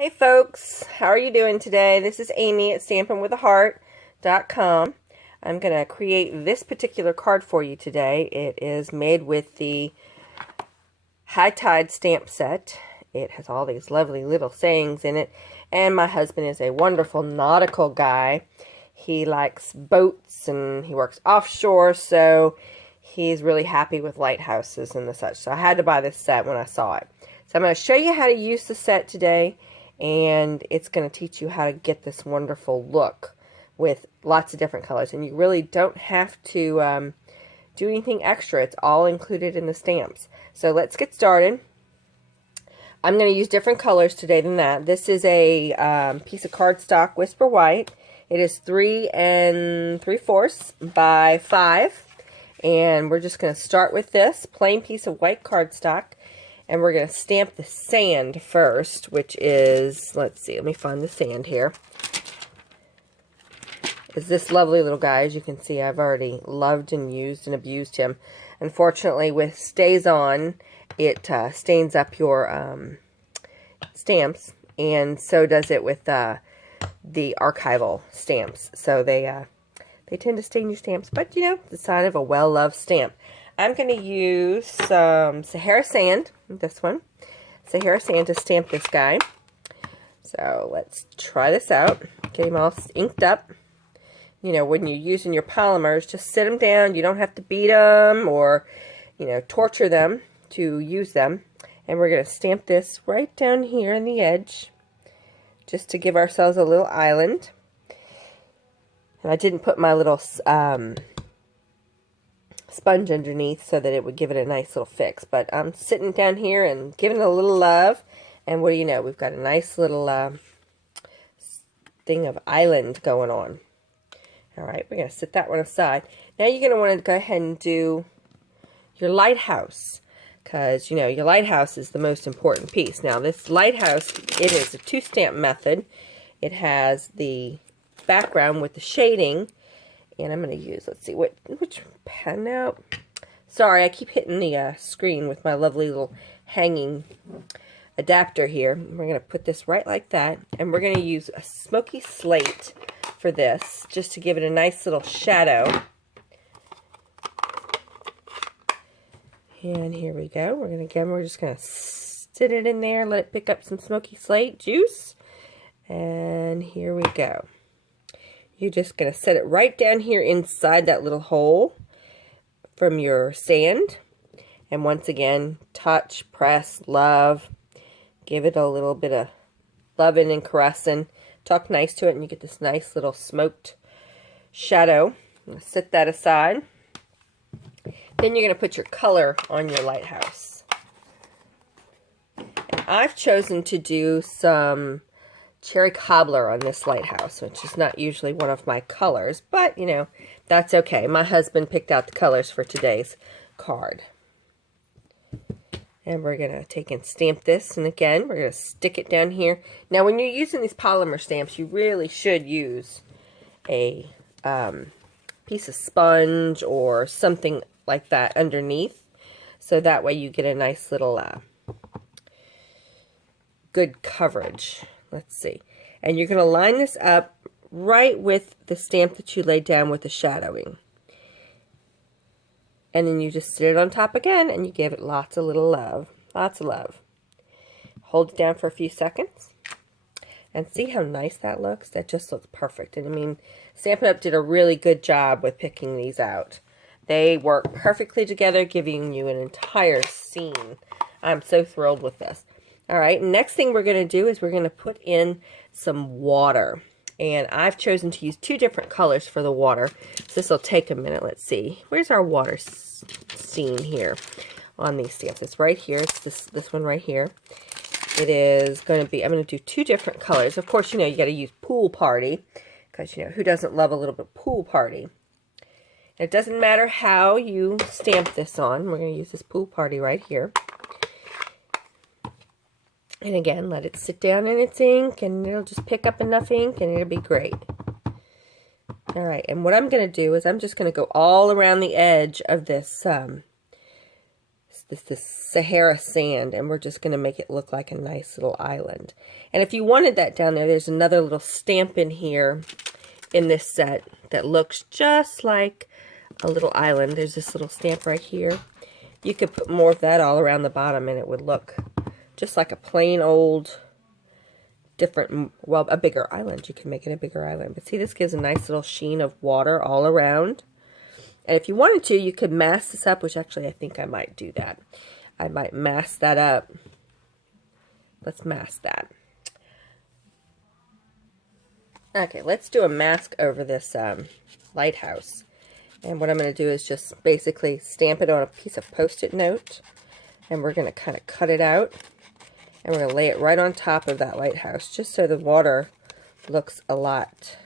Hey folks, how are you doing today? This is Amy at stampinwiththeheart.com. I'm going to create this particular card for you today. It is made with the High Tide stamp set. It has all these lovely little sayings in it, and my husband is a wonderful nautical guy. He likes boats and he works offshore, so he's really happy with lighthouses and the such. So I had to buy this set when I saw it. So I'm going to show you how to use the set today, and it's going to teach you how to get this wonderful look with lots of different colors. And you really don't have to do anything extra. It's all included in the stamps. So let's get started. I'm going to use different colors today than that. This is a piece of cardstock, Whisper White. It is 3 3/4 by 5. And we're just going to start with this plain piece of white cardstock. And we're going to stamp the sand first, which is, let's see, let me find the sand here. Is this lovely little guy. As you can see, I've already loved and used and abused him. Unfortunately, with Stays On, it stains up your stamps, and so does it with the archival stamps. So they tend to stain your stamps, but you know, it's a sign of a well-loved stamp. I'm going to use some Sahara sand, this one, Sahara sand to stamp this guy. So let's try this out. Get him all inked up. You know, when you're using your polymers, just sit them down. You don't have to beat them or, you know, torture them to use them. And we're going to stamp this right down here in the edge, just to give ourselves a little island. And I didn't put my little sponge underneath so that it would give it a nice little fix, but I'm sitting down here and giving it a little love, and what do you know, we've got a nice little thing of island going on. Alright, we're going to set that one aside. Now you're going to want to go ahead and do your lighthouse, because you know your lighthouse is the most important piece. Now this lighthouse, it is a 2-stamp method. It has the background with the shading. And I'm going to use, let's see, which pen now? Sorry, I keep hitting the screen with my lovely little hanging adapter here. We're going to put this right like that. And we're going to use a smoky slate for this, just to give it a nice little shadow. And here we go. We're just going to sit it in there, let it pick up some smoky slate juice. And here we go. You're just going to set it right down here inside that little hole from your sand. And once again, touch, press, love. Give it a little bit of loving and caressing. Talk nice to it, and you get this nice little smoked shadow. Set that aside. Then you're going to put your color on your lighthouse. And I've chosen to do some cherry cobbler on this lighthouse, which is not usually one of my colors, but you know, that's okay. My husband picked out the colors for today's card. And we're going to take and stamp this, and again, we're going to stick it down here. Now, when you're using these polymer stamps, you really should use a piece of sponge or something like that underneath, so that way you get a nice little good coverage. Let's see. And you're going to line this up right with the stamp that you laid down with the shadowing. And then you just sit it on top again, and you give it lots of little love. Lots of love. Hold it down for a few seconds. And see how nice that looks? That just looks perfect. And I mean, Stampin' Up! Did a really good job with picking these out. They work perfectly together, giving you an entire scene. I'm so thrilled with this. Alright, next thing we're going to do is we're going to put in some water. And I've chosen to use 2 different colors for the water. So this will take a minute. Let's see. Where's our water scene here on these stamps? It's right here. It's this one right here. It is going to be, I'm going to do 2 different colors. Of course, you know, you got to use Pool Party, because, you know, who doesn't love a little bit of Pool Party? And it doesn't matter how you stamp this on. We're going to use this Pool Party right here. And again, let it sit down in its ink, and it'll just pick up enough ink, and it'll be great. Alright, and what I'm going to do is I'm just going to go all around the edge of this this Sahara sand, and we're just going to make it look like a nice little island. And if you wanted that down there, there's another little stamp in here in this set that looks just like a little island. There's this little stamp right here. You could put more of that all around the bottom and it would look just like a plain old different, well, a bigger island. You can make it a bigger island. But see, this gives a nice little sheen of water all around. And if you wanted to, you could mask this up, which actually I think I might do that. I might mask that up. Let's mask that. Okay, let's do a mask over this lighthouse. And what I'm going to do is just basically stamp it on a piece of Post-it note. And we're going to kind of cut it out. And we're going to lay it right on top of that lighthouse, just so the water looks a lot,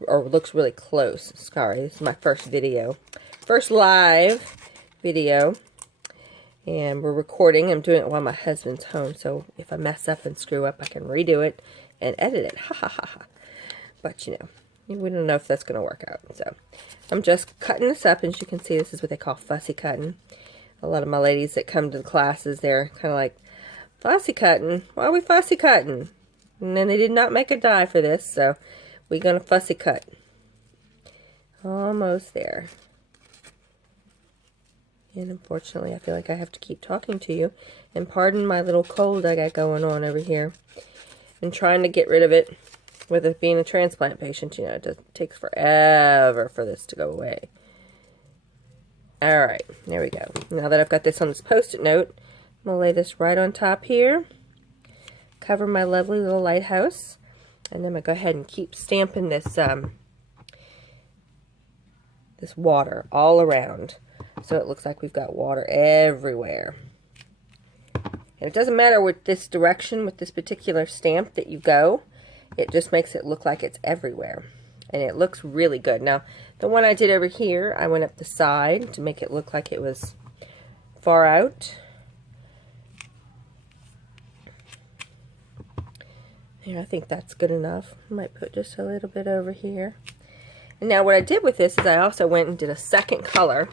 or looks really close. Sorry, this is my first video. First live video. And we're recording. I'm doing it while my husband's home. So if I mess up and screw up, I can redo it and edit it. Ha ha ha ha. But you know, we don't know if that's going to work out. So I'm just cutting this up. And as you can see, this is what they call fussy cutting. A lot of my ladies that come to the classes, they're kind of like, fussy cutting? Why are we fussy cutting? And then they did not make a die for this, so we're going to fussy cut. Almost there. And unfortunately, I feel like I have to keep talking to you. And pardon my little cold I got going on over here. And trying to get rid of it. With it being a transplant patient, you know, it takes forever for this to go away. Alright, there we go. Now that I've got this on this Post-it note, I'm going to lay this right on top here. Cover my lovely little lighthouse. And then I'm going to go ahead and keep stamping this this water all around. So it looks like we've got water everywhere. And it doesn't matter with this direction, with this particular stamp that you go. It just makes it look like it's everywhere. And it looks really good. Now, the one I did over here, I went up the side to make it look like it was far out. Yeah, I think that's good enough. I might put just a little bit over here. And now what I did with this is I also went and did a second color.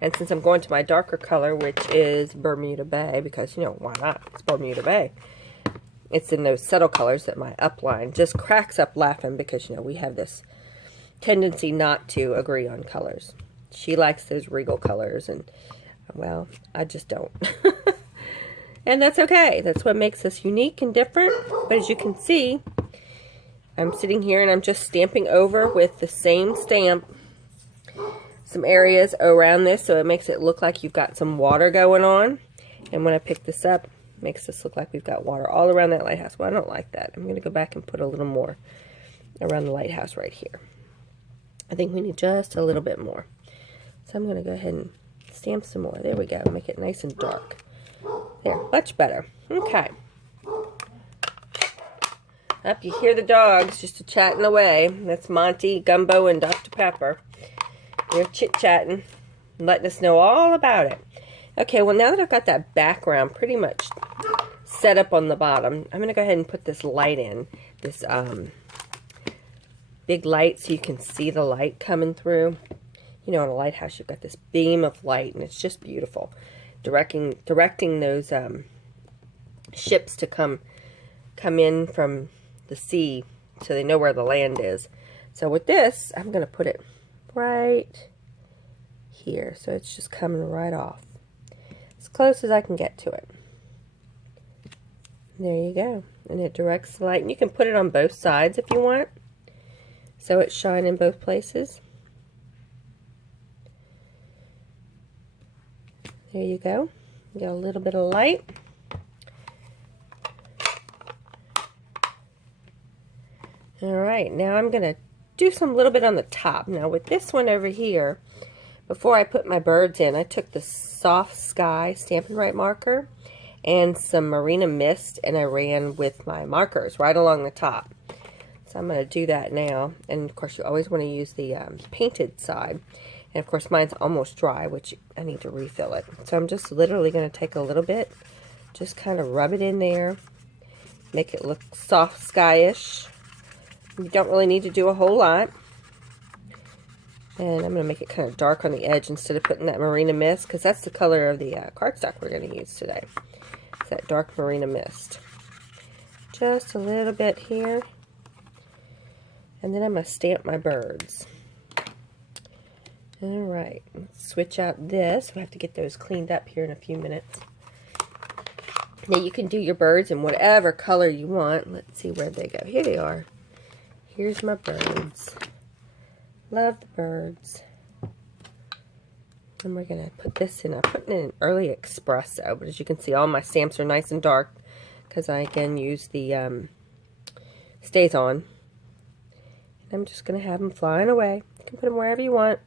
And since I'm going to my darker color, which is Bermuda Bay, because, you know, why not? It's Bermuda Bay. It's in those subtle colors that my upline just cracks up laughing because, you know, we have this tendency not to agree on colors. She likes those regal colors and, well, I just don't. And that's okay. That's what makes us unique and different. But as you can see, I'm sitting here and I'm just stamping over with the same stamp some areas around this so it makes it look like you've got some water going on. And when I pick this up, it makes this look like we've got water all around that lighthouse. Well, I don't like that. I'm going to go back and put a little more around the lighthouse right here. I think we need just a little bit more. So I'm going to go ahead and stamp some more. There we go. Make it nice and dark. There, much better. Okay. Up, you hear the dogs just chatting away. That's Monty, Gumbo, and Dr. Pepper. They're chit-chatting, letting us know all about it. Okay, well, now that I've got that background pretty much set up on the bottom, I'm going to go ahead and put this light in. This big light so you can see the light coming through. You know, in a lighthouse, you've got this beam of light, and it's just beautiful. Directing those ships to come in from the sea so they know where the land is. So with this, I'm going to put it right here. So it's just coming right off. As close as I can get to it. There you go. And it directs the light. And you can put it on both sides if you want. So it's shining in both places. There you go. You got a little bit of light. Alright, now I'm going to do some little bit on the top. Now with this one over here, before I put my birds in, I took the Soft Sky Stampin' Right marker and some Marina Mist, and I ran with my markers right along the top. So I'm going to do that now. And of course, you always want to use the painted side. And of course, mine's almost dry, which I need to refill it. So I'm just literally going to take a little bit, just kind of rub it in there, make it look soft skyish. You don't really need to do a whole lot. And I'm going to make it kind of dark on the edge instead of putting that Marina Mist, because that's the color of the cardstock we're going to use today. It's that dark Marina Mist. Just a little bit here. And then I'm going to stamp my birds. Alright, let's switch out this. We have to get those cleaned up here in a few minutes. Now you can do your birds in whatever color you want. Let's see where they go. Here they are. Here's my birds. Love the birds. And we're going to put this in. I put it in early espresso, but as you can see, all my stamps are nice and dark because I again use the stays on. And I'm just going to have them flying away. You can put them wherever you want.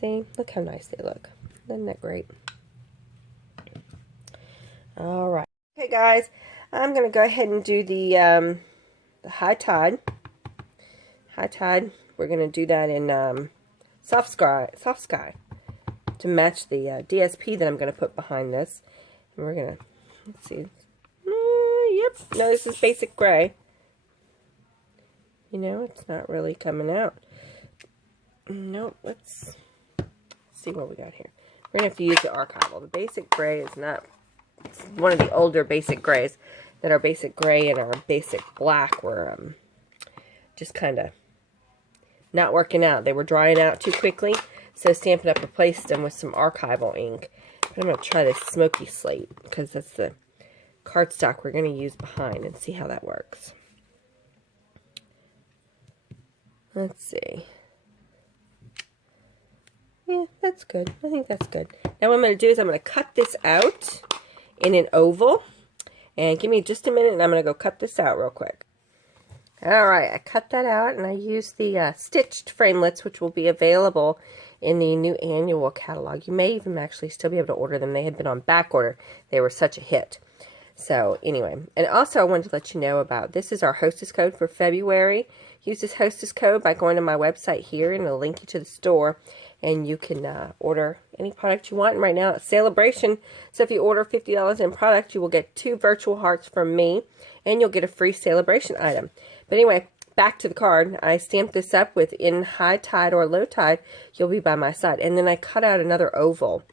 See, look how nice they look. Isn't that great? All right. Okay, guys, I'm going to go ahead and do the high tide. High tide. We're going to do that in soft sky to match the DSP that I'm going to put behind this. And we're going to, let's see. Yep. No, this is basic gray. You know, it's not really coming out. Nope. Let's see what we got here. We're going to have to use the archival. The basic gray is not, it's one of the older basic grays. That our basic gray and our basic black were just kind of not working out. They were drying out too quickly, so Stampin' Up! Replaced them with some archival ink. But I'm going to try this smoky slate because that's the cardstock we're going to use behind and see how that works. Let's see. Yeah, that's good. I think that's good. Now what I'm going to do is I'm going to cut this out in an oval. And give me just a minute and I'm going to go cut this out real quick. Alright, I cut that out and I used the stitched framelits, which will be available in the new annual catalog. You may even actually still be able to order them. They had been on back order. They were such a hit. So anyway, and also I wanted to let you know about, this is our hostess code for February. Use this hostess code by going to my website here and it'll link you to the store. And you can order any product you want. And right now it's celebration. So if you order $50 in product, you will get 2 virtual hearts from me. And you'll get a free celebration item. But anyway, back to the card. I stamped this up with in high tide or low tide, you'll be by my side. And then I cut out another oval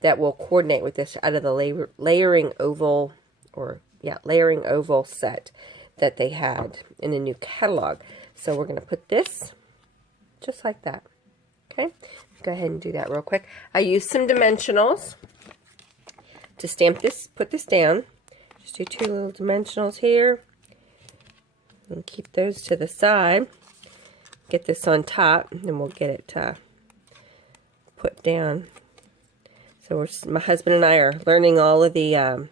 that will coordinate with this out of the layering oval, or yeah, layering oval set that they had in the new catalog. So we're going to put this just like that. Okay, go ahead and do that real quick. I used some dimensionals to stamp this, put this down. Just do 2 little dimensionals here. And keep those to the side. Get this on top, and then we'll get it put down. So my husband and I are learning all of the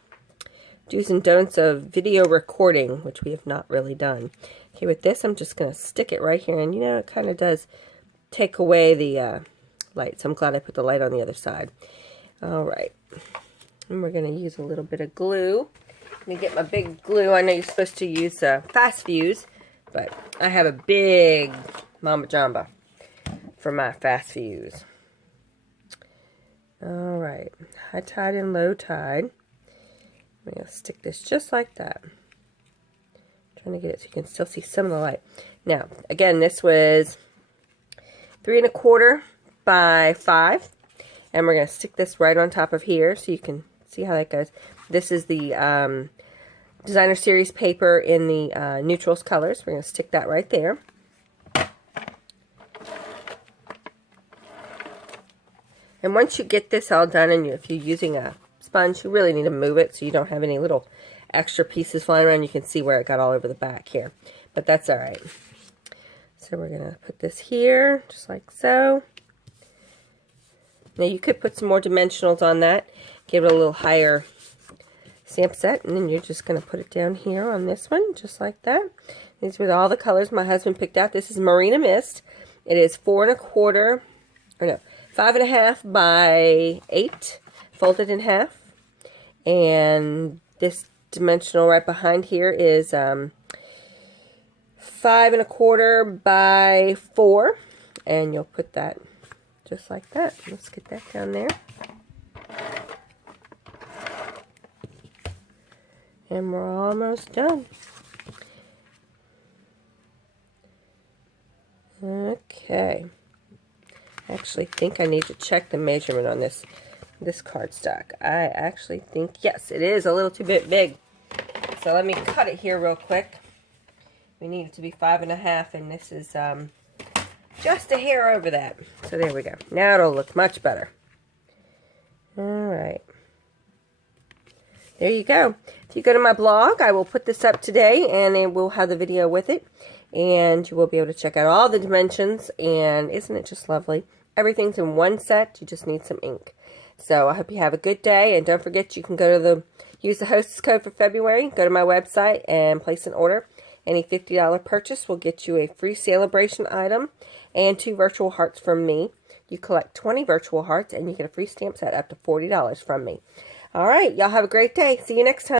do's and don'ts of video recording, which we have not really done. Okay, with this, I'm just going to stick it right here. And you know, it kind of does take away the light, so I'm glad I put the light on the other side. Alright, and we're going to use a little bit of glue. Let me get my big glue. I know you're supposed to use fast fuse, but I have a big Mama Jamba for my fast fuse. Alright, high tide and low tide. I'm going to stick this just like that. Trying to get it so you can still see some of the light. Now, again, this was 3 1/4 by 5, and we're going to stick this right on top of here so you can see how that goes. This is the designer series paper in the neutrals colors. We're going to stick that right there. And once you get this all done, and if you're using a sponge, you really need to move it so you don't have any little extra pieces flying around. You can see where it got all over the back here, but that's all right. So we're going to put this here, just like so. Now you could put some more dimensionals on that, give it a little higher stamp set, and then you're just going to put it down here on this one, just like that. These were all the colors my husband picked out. This is Marina Mist. It is 4 1/4, or no, 5 1/2 by 8, folded in half. And this dimensional right behind here is 5 1/4 by 4, and you'll put that just like that. Let's get that down there. And we're almost done. Okay. I actually think I need to check the measurement on this cardstock. I actually think, yes, it is a little too big. So let me cut it here real quick. We need it to be 5.5, and this is just a hair over that. So there we go. Now it'll look much better. Alright. There you go. If you go to my blog, I will put this up today, and it will have the video with it. And you will be able to check out all the dimensions, and isn't it just lovely? Everything's in one set. You just need some ink. So I hope you have a good day, and don't forget you can go to use the hostess code for February. Go to my website and place an order. Any $50 purchase will get you a free celebration item and 2 virtual hearts from me. You collect 20 virtual hearts and you get a free stamp set up to $40 from me. All right, y'all have a great day. See you next time.